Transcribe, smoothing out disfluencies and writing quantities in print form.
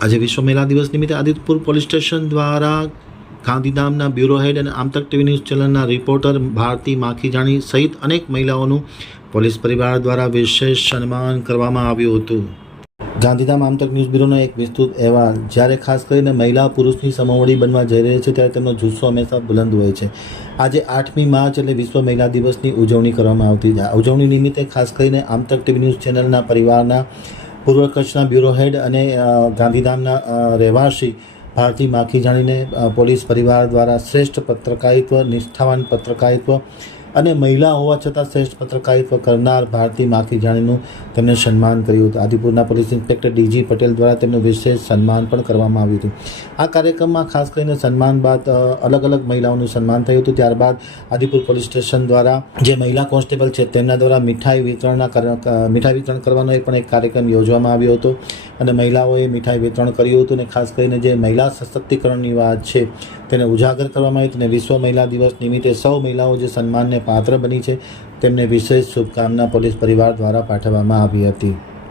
આજે વિશ્વ મહિલા દિવસ નિમિત્તે આદિપુર પોલીસ સ્ટેશન દ્વારા ગાંધીધામના બ્યુરો હેડ અને આમતક ટીવી ન્યૂઝ ચેનલના રિપોર્ટર ભારતી માખીજાણી સહિત અનેક મહિલાઓનું પોલીસ પરિવાર દ્વારા વિશેષ સન્માન કરવામાં આવ્યું હતું। ગાંધીધામ આમતક ન્યૂઝ બ્યુરોનો એક વિસ્તૃત અહેવાલ। જ્યારે ખાસ કરીને મહિલા પુરુષની સમોવડી બનવા જઈ રહી છે ત્યારે તેમનો જુસ્સો હંમેશા બુલંદ હોય છે। આજે 8મી માર્ચ એટલે વિશ્વ મહિલા દિવસની ઉજવણી કરવામાં આવતી છે। ઉજવણી નિમિત્તે ખાસ કરીને આમતક ટીવી ન્યૂઝ ચેનલના પરિવારના પૂર્વ કચ્છના બ્યુરો હેડ અને ગાંધીધામના રહેવાસી ભારતી માખીજાણીને પોલીસ પરિવાર દ્વારા શ્રેષ્ઠ પત્રકારિત્વ, નિષ્ઠાવાન પત્રકારિત્વ અને મહિલા હોવા છતાં શ્રેષ્ઠ પત્રકારિત્વ કરનાર ભારતી માખીજાણીનું તેમને સન્માન કર્યું હતું। આદિપુરના પોલીસ ઇન્સ્પેક્ટર ડીજી પટેલ દ્વારા તેમનું વિશેષ સન્માન પણ કરવામાં આવ્યું હતું। આ કાર્યક્રમમાં ખાસ કરીને સન્માન બાદ અલગ અલગ મહિલાઓનું સન્માન થયું હતું। ત્યારબાદ આદિપુર પોલીસ સ્ટેશન દ્વારા જે મહિલા કોન્સ્ટેબલ છે તેમના દ્વારા મીઠાઈ વિતરણ કરવાનો પણ એક કાર્યક્રમ યોજવામાં આવ્યો હતો અને મહિલાઓએ મીઠાઈ વિતરણ કર્યું હતું અને ખાસ કરીને જે મહિલા સશક્તિકરણની વાત છે તેને ઉજાગર કરવામાં આવી હતી અને વિશ્વ મહિલા દિવસ નિમિત્તે સૌ મહિલાઓ જે સન્માનને પાત્ર બની છે તેમને વિશેષ શુભકામના પોલીસ પરિવાર દ્વારા પાઠવવામાં આવી હતી।